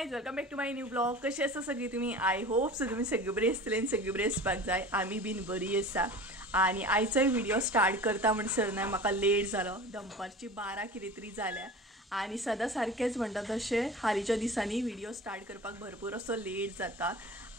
Guys welcome back to my new blog. कशी आसा सगळी तुम्ही? आय होप सो तुम्ही सगळी बरी आसतली आनी सगळी बरी आसपाक जाय। आमी बीन बरी आसा आणि आयचो व्हिडिओ स्टार्ट करता म्हणसर ना म्हाका लेट जालो। दनपारची 12 कितें तरी जाल्या आणि सदां सारकेंच म्हणटा तशें हालींच्या दिसांनी व्हिडिओ स्टार्ट करपाक भरपूर असो लेट जाता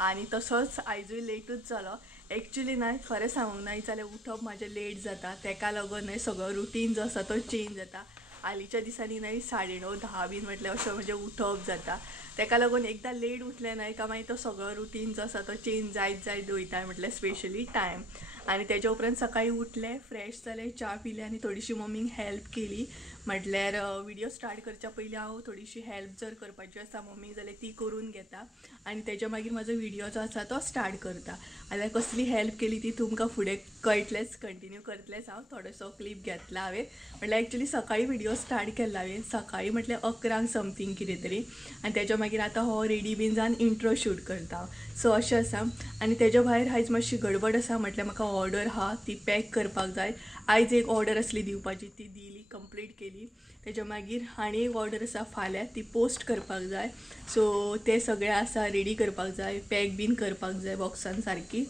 आणि तसोच आयजूय लेटूच जालो। एक्चुअली ना खरें सांगूंक ना जाल्यार उठप म्हाजें लेट जाता, तेका लागून न्हय सगळो रुटीन जो आसा तो चेंज जाता। हालींच्या दिसांनी न्हय 9:30-10 बीन म्हटल्यार अशें म्हणजे उठप जाता, तेका लागून एकदां लेट उठलें न्हय का मागीर तो सगळो रुटीन जो आसा तो चेंज जायत वयता, म्हटल्यार स्पेशली टायम। आणि तेच्या उपरांत सकाळी उठले, फ्रेश जाले, च्या पिली आणि थोडीशी मम्मीक हेल्प केली। म्हटल्यार व्हिडिओ स्टार्ट करच्या पयलीं हांव थोडीशी हेल्प जर करपाची आसा मम्मीक जाल्यार ती करून घेता आणि तेच्या मागीर म्हजो व्हिडिओ जो आसा तो स्टार्ट करता। जाल्यार कसली हेल्प केली ती तुमकां फुडें कळटलेंच, कंटिन्यू करतलेंच। हांव थोडोसो क्लिप घेतला हांवें, म्हटल्यार एक्चुअली सकाळी व्हिडिओ स्टार्ट केला हांवें, सकाळी म्हटल्यार 11 समथींग कितें तरी, आणि तेच्या मागीर आतां हो रेडी बीन जावन इंट्रो शूट करता। सो अशें आसा। आणि तेच्या भायर आयज मातशी गडबड आसा, म्हटल्यार म्हाका ऑर्डर आहा ती पॅक करपाक जाय। आयज एक ऑर्डर आसली दिवपाची, ती दिली, कंप्लीट केली। तेच्या मागीर आनी एक ऑर्डर आसा फाल्यां, ती पोस्ट करपाक जाय। सो ते सगळें आसा, रेडी करपाक जाय, पॅक बीन करपाक जाय बॉक्सान सारकी।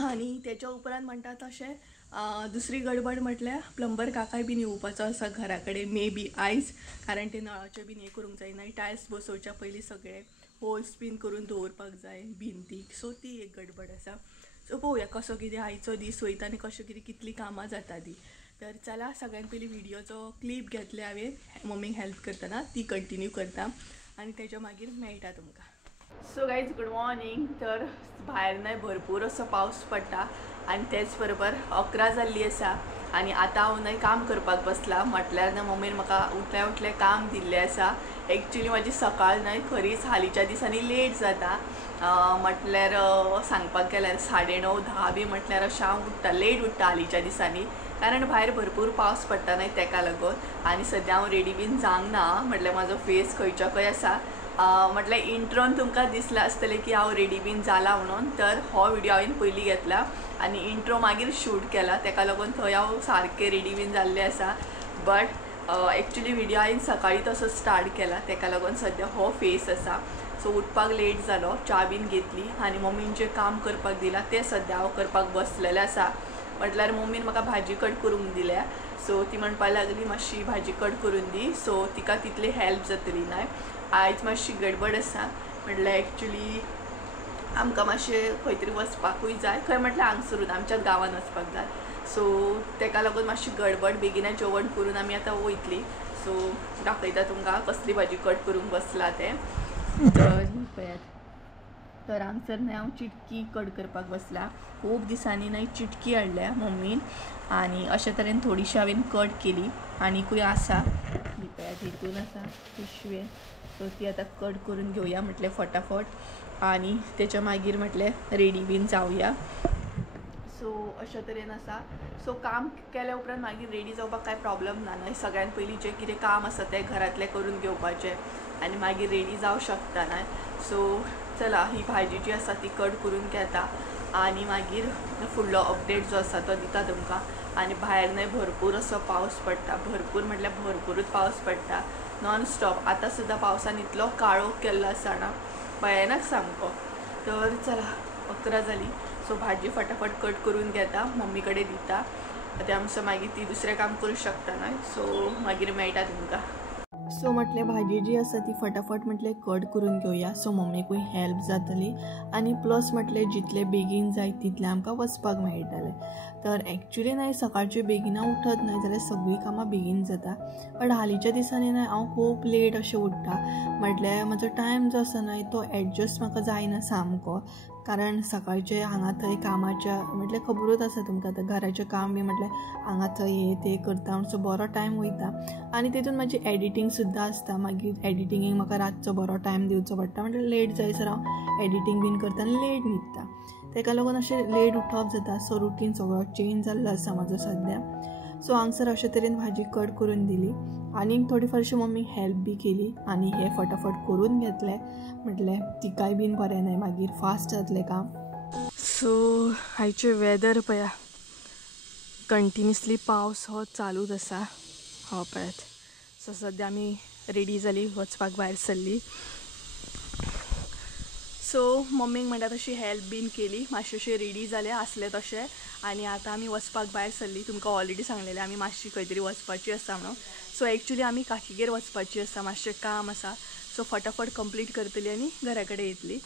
आणि तेच्या उपरांत म्हणटा तशें दुसरी गडबड म्हटल्यार प्लंबर काकाय बीन येवपाचो आसा घरा कडेन, मे बी आयज, कारण ते नळाचें बीन हें करूंक जाय न्हय, टायल्स बसोवच्या पयलीं सगळे होल्स बीन करून दवरपाक जाय भिंतीक, सो ती एक गडबड आसा। सो पळोवया कसो कितें आयचो दीस वयता आनी कशें कितें कितली कामां जाता ती। तर चला सगळ्यान पयलीं व्हिडिओचो क्लिप घेतले हांवें मम्मीक हेल्प करतना, ती कंटिन्यू करता आणि तेच्या मागीर मेळटा तुमकां। So guys good morning. तर भायर न्हय भरपूर असो पावस पडटा आणि तेच बरोबर 11 जाल्ली आसा आणि आतां हांव न्हय काम करपाक बसला। म्हटल्यार ना मम्मीन म्हाका उठल्या उठल्या काम दिल्लें आसा। एक्चुअली म्हाजी सकाळ न्हय खरीच हालींच्या दिसांनी लेट जाता, म्हटल्यार सांगपाक गेल्यार 9:30-10 बी म्हटल्यार अशें हांव उठ्ठा, लेट उठ्ठा हालींच्या दिसांनी, कारण भायर भरपूर पावस पडटा न्हय तेका लागून। आणि सद्या हांव रेडी बीन जावंक ना, म्हटल्यार म्हाजो फेस खंयच्या खंय आसा। म्हटल्यार इंट्रोन तुमकां दिसलें आसतलें की हांव रेडी बीन जाला म्हणून, तर हो व्हिडिओ हांवें पयलीं घेतला आणि इंट्रो मागीर शूट केला, तेका लागून थंय हांव सारकें रेडी बीन जाल्लें आसा। बट एक्चुअली व्हिडिओ हांवें सकाळी तसो स्टार्ट केला, तेका लागून सद्या हो फेस आसा। सो उठपाक लेट जालो, च्या बीन घेतली आणि मम्मीन जें काम करपाक दिलां तें सद्या हांव करपाक बसलेलें आसा। म्हटल्यार मम्मीन म्हाका भाजी कट करूंक दिल्या, सो ती म्हणपाक लागली मातशी भाजी कट करून दी, सो तिका तितली हेल्प जातली न्हय। आयज मातशी गडबड आसा, म्हटल्यार एक्चुली आमकां मातशें खंय तरी वचपाकूय जाय, खंय म्हटल्यार हांगसरूच आमच्याच गांवांत वचपाक जाय। सो तेका लागून मातशी गडबड, बेगिना जेवण करून आमी आतां वयतली। सो दाखयता तुमकां कसली भाजी कट करूंक बसला तें। तर पळयात, तर हांगसर न्हय हांव चिटकी कट करपाक बसला। खूब दिसांनी न्हय चिटकी हाडल्या मम्मीन आणि अशे तरेन थोडीशी हांवें कट केली, आनीकूय आसा ही पळयात, हितून आसा पिशवेन। सो ती आतां कट करून घेवया म्हटल्यार फटाफट आणि तेच्या मागीर म्हटल्यार रेडी बीन जावया। सो अशा तरेन आसा। सो काम केल्या उपरांत मागीर रेडी जावपाक कांय प्रॉब्लम ना न्हय, सगळ्यान पयलीं जें कितें काम आसा तें घरांतलें करून घेवपाचें आनी मागीर रेडी जावं शकता न्हय। सो चला ही भाजी जी आसा ती कट करून घेता आणि मागीर फुडलो अपडेट जो आसा तो दिता तुमकां। आणि भायर न्हय भरपूर असो पावस पडटा, भरपूर म्हटल्यार भरपूरूच पावस पडटा, नॉन स्टॉप। आतां सुद्दां पावसान इतलो काळोख केल्लो आसा ना, भयानक सामको। तर चला 11 जाली, सो भाजी फटाफट कट करून घेता, मम्मी कडेन दिता, आतां आमचं मागीर ती दुसरें काम करूं शकता न्हय। सो मागीर मेळटा तुमकां। सो म्हटल्यार भाजी जी आसा ती फटाफट म्हटल्यार कट करून घेवया, सो मम्मीकूय हेल्प जातली आणि प्लस म्हटल्यार जितले बेगीन जाय तितलें आमकां वचपाक मेळटलें। तर एक्चुली न्हय सकाळचें बेगिना उठत न्हय जाल्यार सगळीं कामां बेगीन जाता, बट हालींच्या दिसांनी न्हय हांव खूब लेट अशें उठ्ठा। म्हटल्यार म्हजो टायम जो आसा न्हय तो एडजस्ट म्हाका जायना सामको, कारण सकाळचें हांगा थंय कामाच्या म्हटल्यार खबरूच आसा तुमकां, आतां घराचें काम बी म्हटल्यार हांगा थंय हे ते करता म्हणसो बरो टायम वयता आनी तेतून म्हाजी एडिटींग सुद्दां आसता। मागीर एडिटींगेक म्हाका रातचो बरो टायम दिवचो पडटा, म्हटल्यार लेट जायसर हांव एडिटींग बीन करता आनी लेट न्हिदता, तेका लागून अशें लेट उठप जाता। सो रुटीन सगळो चेंज जाल्लो आसा म्हाजो सद्या। सो हांगसर अशे तरेन भाजी कट करून दिली आनी थोडी फारशी मम्मी हेल्प बी केली आणि हे फटाफट करून घेतलें, म्हटलें तिकाय बीन बरें न्हय, मागीर फास्ट जातलें काम। सो आयचें वेदर पळया, कंटिन्युअसली पावस हो चालूच आसा, हो पळयात। सो सद्या आमी रेडी जाली, वचपाक भायर सरली। सो मम्मीक म्हणटा तशी हेल्प बीन केली, मातशें रेडी जाले आसले तशें. आनी आतां आमी वचपाक भायर सरली. तुमकां ऑलरेडी सांगलेलें आमी मातशी खंय तरी वचपाची आसा म्हणून. सो एक्चुली आमी काकीगेर वचपाची आसा, मातशें काम आसा. सो फटाफट कंप्लीट करतली आनी घरा कडेन येतली.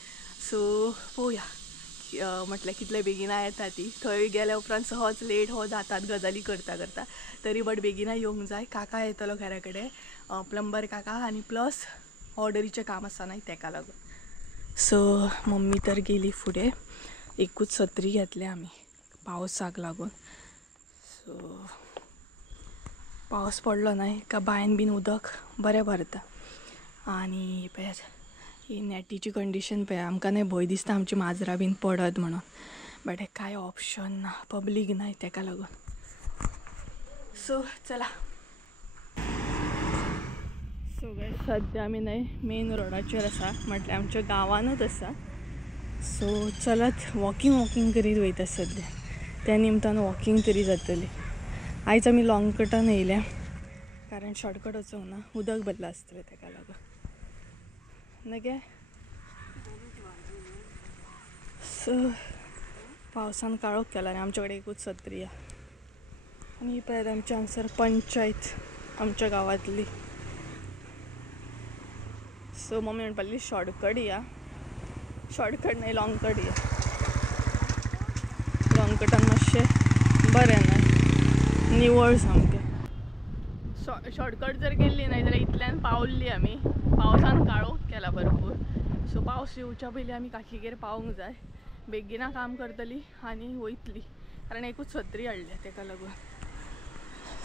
सो पळोवया म्हटल्यार कितले बेगिना येता ती. थंय गेल्या उपरांत सहज लेट हो जातात गजाली करता करता, तरी बट बेगिना येवंक जाय. काका येतलो घरा कडेन, प्लंबर काका, आनी प्लस ऑर्डरीचें काम आसा न्हय तेका लागून. सो मम्मी तर गेली फुडें. एकूच छत्री घेतले आमी पावसाक लागून. सो पावस पडलो न्हय का बायन बीन उदक बरें भरता. आनी पळयात ही नॅटीची कंडीशन पळया. आमकां न्हय भंय दिसता आमची माजरां बीन पडत म्हणून, बट कांय ऑप्शन ना, पब्लीक नाय तेका लागून. सो चला. सो गायस सद्या आमी न्हय मेन रोडाचेर आसा, म्हटल्यार आमच्या गांवानूच आसा. सो चलत वॉकिंग करीत वयता सद्या. त्या निमतान वॉकिंग तरी जातली. आयज आमी लॉंग कटान येयल्या कारण शॉर्टकट वचूंक ना, उदक भरला आसतलें तेका लागून. नगे सो पावसान काळोख केला आनी आमचे कडेन एकूच छत्री आहा. आनी पळयात आमचे हांगसर पंचायत आमच्या गांवांतली. सो मम्मी म्हणपाली शॉर्टकट या, शॉर्टकट न्हय लॉंग कट या. लॉंग कटान मातशें बरें ना, निवळ सामकें. शॉर्टकट जर गेल्ली न्हय जाल्यार इतल्यान पावल्ली आमी. पावसान काळोख केला भरपूर. सो पावस येवच्या पयलीं आमी काकीगेर पावूंक जाय. बेगिना काम करतली आनी वयतली कारण एकूच छत्री हाडल्या तेका लागून.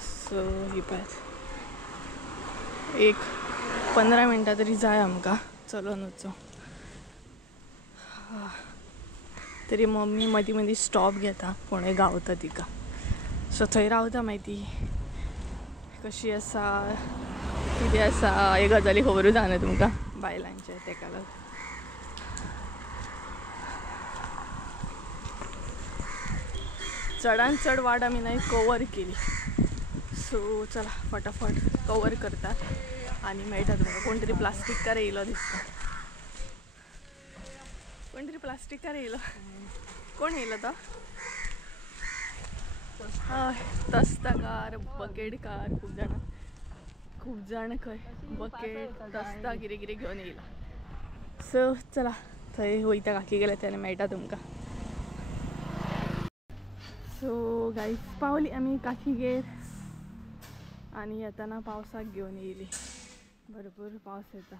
सो ही पळयात एक 15 मिनटां तरी जाय आमकां चलून वचूंक. तरी मम्मी मदीं मदीं स्टॉप घेता कोणें गावता तिका. सो थंय रावता. मागीर ती कशी आसा कितें आसा हे गजाली खबरूच जायना तुमकां बायलांचे तेका लागून. चडान चड वाट आमी न्हय कवर केली. सो चला फटाफट कवर करता आनी मेळटा तुमकां. कोण तरी प्लास्टीक कार येयलो दिसता. कोण तरी प्लास्टीक कार येयलो. कोण येयलो तो? हय तस्ताकार, बकेट कार, खूब जाण खंय बकेट तस्ता कितें कितें घेवन येयला. सो चला थंय वयता काकी गेल्या तेन्ना मेळटा तुमकां. सो गायज पावली आमी काकीगेर आनी येताना पावसाक घेवन येयली. भरपूर पावस येता.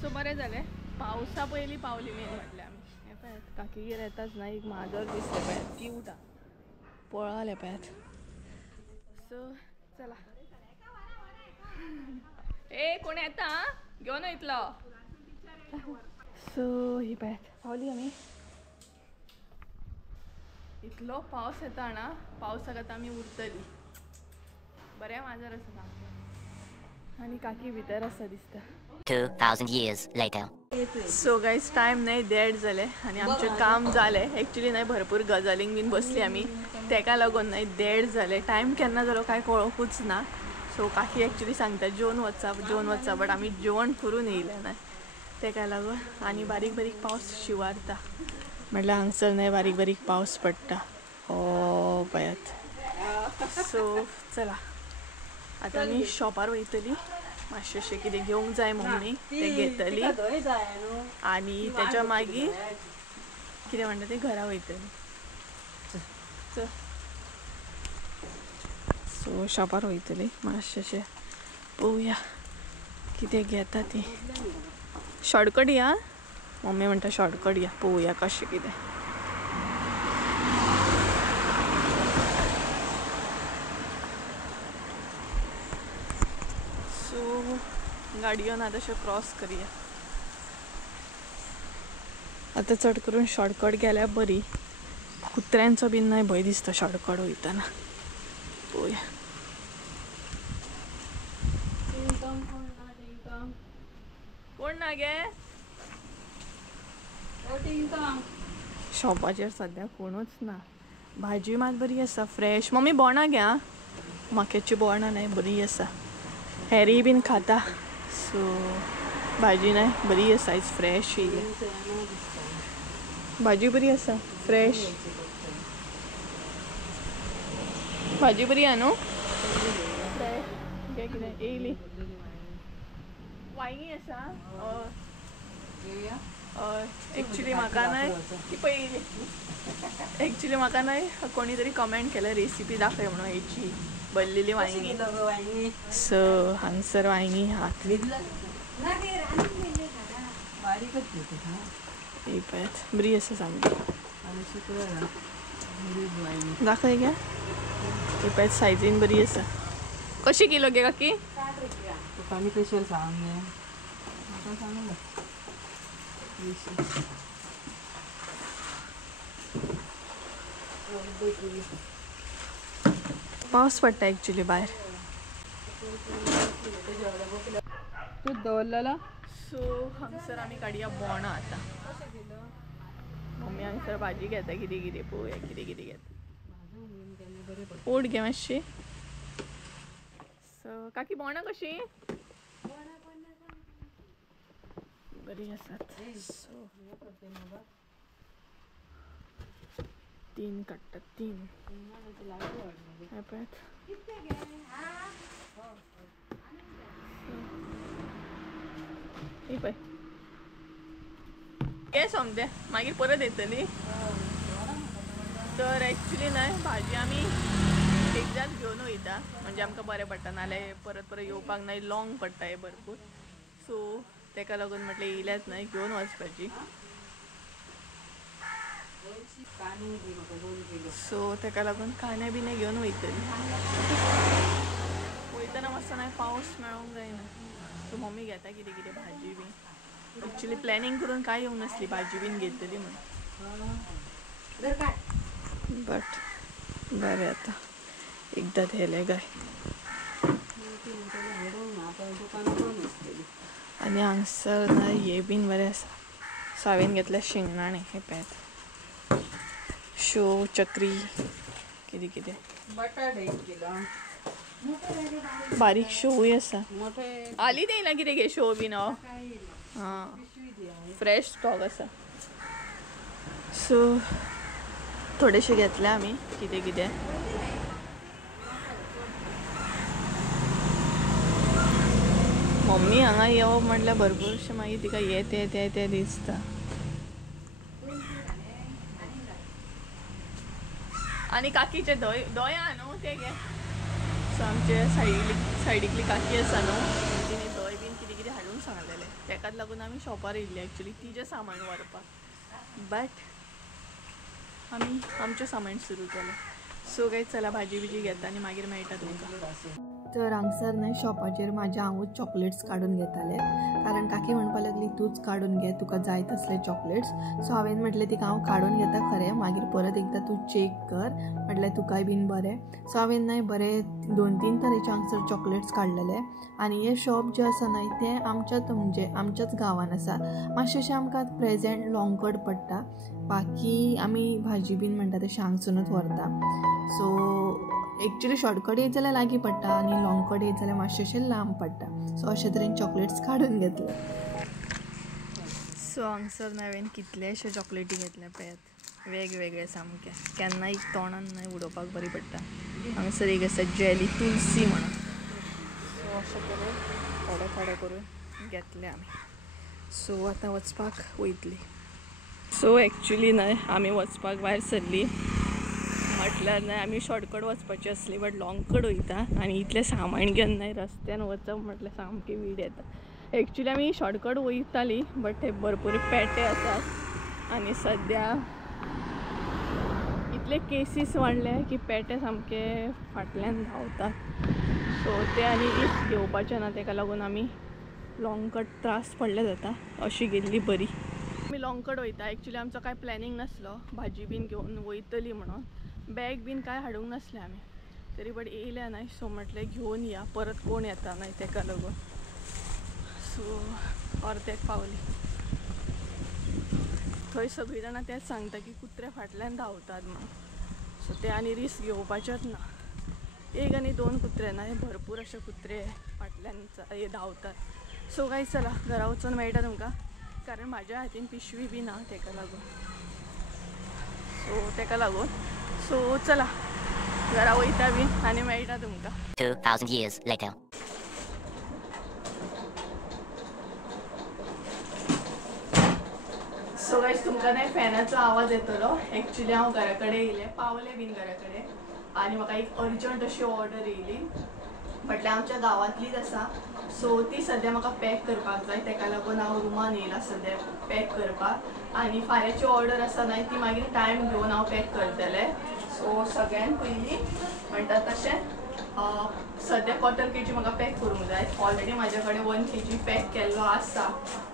सो बरें जालें पावसा पयलीं पावली मेन म्हटल्यार आमी. हे पळयात काकीगेर येताच ना एक माजर दिसलें पळयात, क्यूट हा, पळालें पळयात. सो चला. ए कोण येता घेवन वयतलो. सो ही पळयात पावली आमी. इतलो पावस येता ना, पावसाक आतां आमी उरतली. बरें माजर आसा सामकें आनी काकी भितर आसा दिसता. 2000 years later. So guys time न्हय 1:30 जाले आनी आमचें काम जालें. एक्चुली न्हय भरपूर गजालींक बीन बसली आमी तेका लागून न्हय 1:30 जाले. टायम केन्ना जालो कांय कळोकूच ना. सो काकी एक्चुली सांगता जेवन वचा बट आमी जेवण करून येयले न्हय तेका लागून. आनी बारीक बारीक पावस शिवारता म्हटल्यार हांगसर न्हय बारीक बारीक पावस पडटा. हो पळयात. सो चला आतां आमी शॉपार वयतली. मातशें अशें कितें घेवंक जाय मम्मी तें घेतली आनी तेच्या मागीर कितें म्हणटा तें घरा वयतली. सो शॉपार वयतली मातशें अशें पळोवया कितें घेता ती. शॉर्टकट या मम्मी म्हणटा शॉर्टकट या पळोवया कशें कितें. सो गाडयो ना तशें क्रॉस करुया. आतां चड करून शॉर्टकट गेल्यार बरी. कुत्र्यांचो बीन न्हय भंय दिसता शॉर्टकट वयताना. पळोवया. कोण ना गे शॉपाचेर सद्या कोणूच ना. भाजी मात बरी आसा फ्रेश. मम्मी बोंडां घे आं. माक्याची बोंडां न्हय बरी आसा. हॅरी बीन खाता. सो भाजी नाही बरी आसा आयज फ्रेश येयल्या भाजी बरी आसा फ्रेश भाजी बरी आहा न्हू फ्रेश काय कितें येयली वांयगी आसा एक्चुली म्हाका न्हय ती पळयली एक्चुली म्हाका न्हय कोणी तरी कमेंट केलं रेसिपी दाखय म्हणून हेची बल्लेली वांयगी सो हांगसर वांयगी हात ही पळयात बरी आसा सामकी दाखय घ्या ही पळयात सायजीन बरी आसा कशी किलो गे काकी आमी कशें सांग पावस पडटा एक्चुली भायर तू दवरलेला सो हांगसर आमी काडया बोंडा आतां मम्मी हांगसर भाजी घेता कितें कितें पळोवया कितें कितें घेता ओड घे मातशी सो काकी बोंडा कशी बरी आसात सो 3 काडटात 3 पळयात ही पळय घे सोमते मागीर परत येतली तर एक्चुली न्हय भाजी आमी एकदांच घेवन वयता म्हणजे आमकां बरें पडटा नाल्यार परत परत येवपाक न्हय लॉंग पडटा हे भरपूर सो तेका लागून म्हटलें येयल्याच न्हय घेवन वचपाची सो तेका लागून कांदे बिने घेवन वयतली वयतना मातसो न्हय पावस मेळोंक जायना सो मम्मी घेता कितें कितें भाजी बी एक्चुली प्लॅनिंग करून काय येवंक नासली भाजी बीन घेतली म्हणून बट बरें आतां एकदां थेले गाय आनी हांगसर न्हय हे बीन बरें आसा सो हांवें घेतले शिंगणाणे हे पळयात शेव चकरी कितें कितें बटाट 1 किलो बारीक शेवूय आसा मोठे आली देयना कितें गे शेव बीन हां फ्रेश स्टॉक आसा सो थोडेशे घेतले आमी कितें कितें मम्मी हांगा येवप म्हटल्यार भरपूरशे मागीर तिका हे ते दिसता आनी काकीचे दय आहा न्हू ते घे सो आमचे सायडीकली काकी आसा न्हू तिने दय बीन कितें कितें हाडूंक सांगलेलें तेकाच लागून आमी शॉपार येयल्ले एक्चुली तिजें सामान व्हरपाक बट आमी आमचें सामान सुरू केलें सो काय चला भाजी बिजी घेता आनी मागीर मेळटा तुमकां तर हांगसर न्हय शॉपाचेर म्हाजे हांवूच चॉकलेट्स काडून घेताले कारण काकी म्हणपा लागली तूच काडून घे तुका जाय तसले चॉकलेट्स सो हांवें म्हटलें तिका हांव काडून घेता खरें मागीर परत एकदां तूं चेक कर म्हटल्यार तुकाय बीन बरें सो हांवें न्हय बरें 2-3 तरेचे हांगसर चॉकलेट्स काडलेले आनी हे शॉप जें आसा न्हय तें आमच्याच गांवान आसा मातशेंशें आमकां प्रेजेंट लॉंगकट पडटा बाकी आमी भाजी बीन म्हणटा तशें हांगसूनच व्हरता सो एक्चुली शॉर्टकट येत जाल्यार लागीं पडटा आनी लॉंग कट येत जाल्यार मातशेंशें लांब पडटा सो अशे तरेन चॉकलेट्स काडून घेतले सो हांगसर हांवें कितलेशे चॉकलेटी घेतले पळयात वेगवेगळे सामके केन्नाय तोंडान न्हय उडोवपाक बरी पडटा हांगसर एक आसा जेली तुलसी म्हणून सो अशें करून थोडे थोडे करून घेतले आमी सो आतां वचपाक वयतली सो एक्चुली न्हय आमी वचपाक भायर सरली म्हटल्यार न्हय आमी शॉर्टकट वचपाची आसली बट लॉंग कट वयता आनी इतलें सामान घेवन न्हय रस्त्यान वचप म्हटल्यार सामकी वीड येता एक्चुली आमी शॉर्टकट वयताली बट ते भरपूर पेटे आसात आनी सद्या इतले केसीस वाडले की पेटे सामके फाटल्यान धांवतात सो ते आनी रिस्क घेवपाचें ना तेका लागून आमी लॉंग कट त्रास पडले जाता अशी गेल्ली बरी आमी लॉंग कट वयता एक्चुली आमचो कांय प्लॅनिंग नासलो भाजी बीन घेवन वयतली म्हणून बॅग बीन काय हाडूंक नासलें आमी तरी बट येयल्या न्हय सो म्हटलें घेवन या परत कोण येता न्हय तेका लागून सो अर्देक पावली थंय सगळीं जाणां तेंच सांगता की कुत्रे फाटल्यान धांवतात म्हणून सो ते आनी रिस्क घेवपाचेंच ना 1 आनी 2 कुत्रे ना भरपूर अशे कुत्रे फाटल्यान धांवतात सो गाईज चला घरा वचून मेळटा तुमकां, कारण म्हाज्या हातीन पिशवी बी ना तेका लागून सो चला घरा वयता बी आनी मेळटा तुमकां 2000 years later. सो गाईज तुमकां नाही फॅनाचो आवाज येतलो. एक्चुली हांव घरा कडेन येयलें, पावलें बीन घरा कडेन आनी म्हाका एक अर्जंट अशी ऑर्डर येयली. म्हटल्यार आमच्या गांवांतलीच आसा, सो ती सद्या म्हाका पॅक करपाक जाय, तेका लागून हांव रुमान येयला सद्या पॅक करपाक. आनी फाल्यांची ऑर्डर आसा न्हय ती मागीर टायम घेवन हांव पॅक करतलें. सो सगळ्यान पयलीं म्हणटा तशें सद्या 1/4 kg म्हाका पॅक करूंक जाय. ऑलरेडी म्हाजे कडेन 1 kg पॅक केल्लो आसा,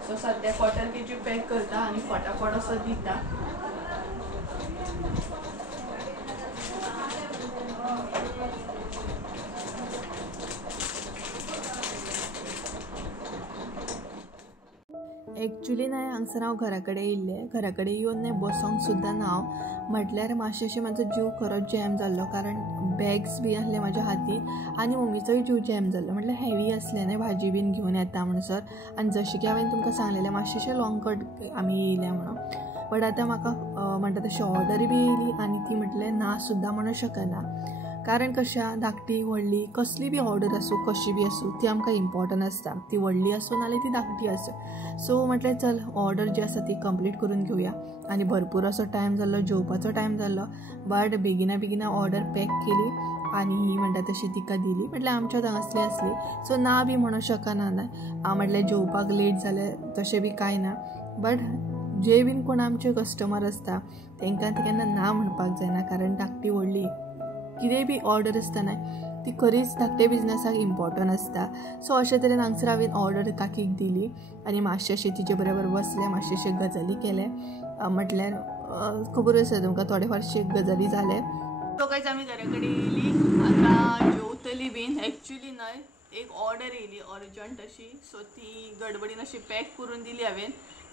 सो सद्या 1/4 kg पॅक करता आनी फटाफट असो दिता. एक्चुली नाही हांगसर हांव घरा कडेन येयल्लें, घरा कडेन येवन नाही बसोंक सुद्दां ना हांव. म्हटल्यार मातशें म्हाजो जीव खरोच जॅम जाल्लो, कारण बॅग्स बी आसले म्हाज्या हातीन आनी मम्मीचोय जीव जॅम जाल्लो. म्हटल्यार हेवी आसलें न्हय भाजी बीन घेवन येता म्हणसर. आनी जशें की हांवें तुमकां सांगलेलें मातशेंशें लॉंग कट आमी येयल्या म्हणून. बट आतां म्हाका म्हणटा तशी ऑर्डर बी येयली आनी ती म्हटलें ना सुद्दां म्हणूंक शकना. कारण कशा धाकटी व्हडली कसली बी ऑर्डर आसूं कशी बी आसूं ती आमकां इम्पॉर्टंट आसता, ती व्हडली आसूं नाल्यार ती धाकटी आसूं. सो म्हटलें चल ऑर्डर जी आसा ती कंप्लीट करून घेवया. आनी भरपूर असो टायम जाल्लो, जेवपाचो टायम जाल्लो. बट बेगिना ऑर्डर पॅक केली आनी ही म्हणटा तशी तिका दिली. म्हटल्यार आमच्या हांगासली आसली, सो ना बी म्हणूंक शकना न्हय. हांव म्हटल्यार जेवपाक लेट जालें तशें बी कांय ना. बट जे बीन कोण आमचे कस्टमर आसता तांकां केन्ना ना म्हणपाक जायना, कारण धाकटी व्हडली कितेंय बी ऑर्डर आसता न्हय ती खरीच धाकटे बिजनसाक इम्पॉर्टंट आसता. सो अशें तरेन हांगसर हांवें ऑर्डर काकीक दिली आनी मातशें तिचे बरोबर बसलें, मातशें गजाली केले. म्हटल्यार खबर आसा तुमकां थोडे फारशे गजाली जाले. सो गायज आमी घरा कडेन येयली, आतां जेवतली बीन. एक्चुली न्हय एक ऑर्डर येयली अर्जंट अशी, सो ती गडबडीन अशी पॅक करून दिली हांवें,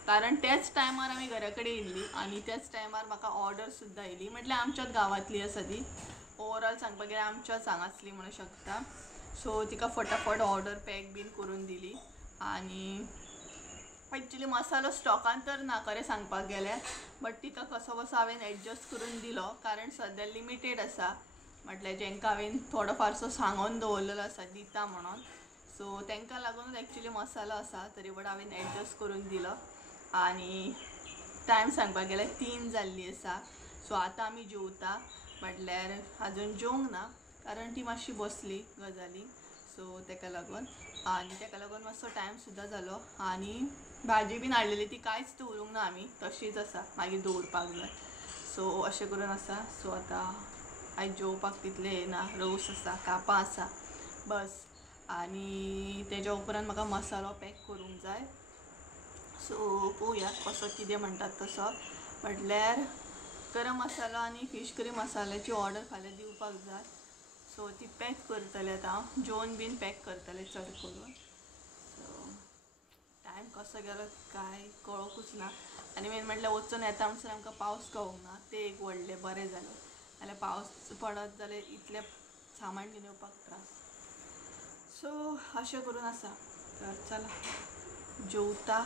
कारण त्याच टायमार आमी घरा कडेन येयल्ली आनी त्याच टायमार म्हाका ऑर्डर सुद्दां येयली. म्हटल्यार आमच्याच गांवांतली आसा ती, ओवरऑल सांगपाक गेल्यार आमच्याच हांगासली म्हणूं शकता. सो तिका फटाफट ऑर्डर पॅक बीन करून दिली. आनी एक्चुली मसालो स्टॉकान तर ना खरें सांगपाक गेल्यार, बट तिका कसो कसो हांवें एडजस्ट करून दिलो, कारण सद्या लिमिटेड आसा. म्हटल्यार जेंकां हांवें थोडो फारसो सांगून दवरलेलो आसा दिता म्हणून, सो तांकां लागूनच एक्चुली मसालो आसा, तरी बट हांवें एडजस्ट करून दिलो. आनी टायम सांगपाक गेल्यार 3 जाल्ली आसा. सो आतां आमी जेवता. म्हटल्यार आजून जेवंक ना, कारण ती मातशी बसली गजाली, सो ताका लागून. आनी ताका लागून मातसो टायम सुद्दां जालो. आनी भाजी बीन हाडलेली ती कांयच दवरूंक ना आमी, तशीच आसा, मागीर दवरपाक जाय. सो अशें करून आसा. सो आतां आयज जेवपाक तितलें येना, रोस आसा, कापां आसा बस. आनी तेज्या उपरांत म्हाका मसालो पॅक करूंक जाय. सो पळोवया कसो कितें म्हणटात तसो. म्हटल्यार गरम मसालो आनी फीश करी मसाल्याची ऑर्डर फाल्यां दिवपाक जाय. सो ती पॅक करतलें आतां हांव, जेवण बीन पॅक करतलें चड करून. सो टायम कसो गेलो काय कळोकूच ना. आनी मेन म्हटल्यार वचून येता म्हणसर आमकां पावस कळूंक ना, तें एक व्हडलें बरें जालें. नाल्यार पावस पडत जाल्यार इतलें सामान घेवन येवपाक त्रास. सो अशें करून आसा. तर चला जेवता.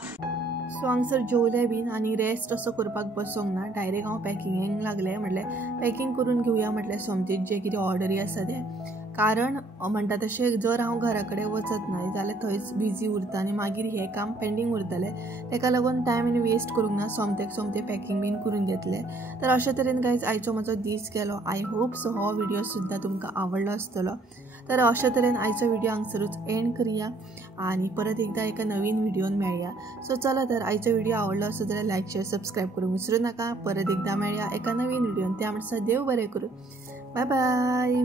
सो हांगसर जेवलें बीन आनी रेस्ट असो करपाक बसोंक ना, डायरेक्ट हांव पॅकिंगेक लागलें. म्हटल्यार पॅकिंग करून घेवया म्हटल्यार सोमतेच जे कितें ऑर्डरी आसा तें. कारण म्हणटा तशें जर हांव घरा कडेन वचत न्हय जाल्यार थंयच बिजी उरता आनी मागीर हें काम पेंडींग उरतलें. ताका लागून टायम आनी वेस्ट करूंक ना, सोमतें पॅकिंग बीन करून घेतलें. तर अशे तरेन गायज आयचो म्हजो दीस गेलो. आय होप सो हो व्हिडिओ सुद्दां तुमकां आवडलो आसतलो. तर अशे तरेन आयचो व्हिडिओ हांगसरूच एंड करुया आनी परत एकदा एका नवीन व्हिडिओन मेळया. सो चला तर आयचो व्हिडिओ आवडलो आसत जाल्यार लायक शेअर सबस्क्रायब करूंक विसरूं नाका. परत एकदा मेळया एका नवीन व्हिडिओन. त्या म्हणसर देव बरें करूं. Bye bye.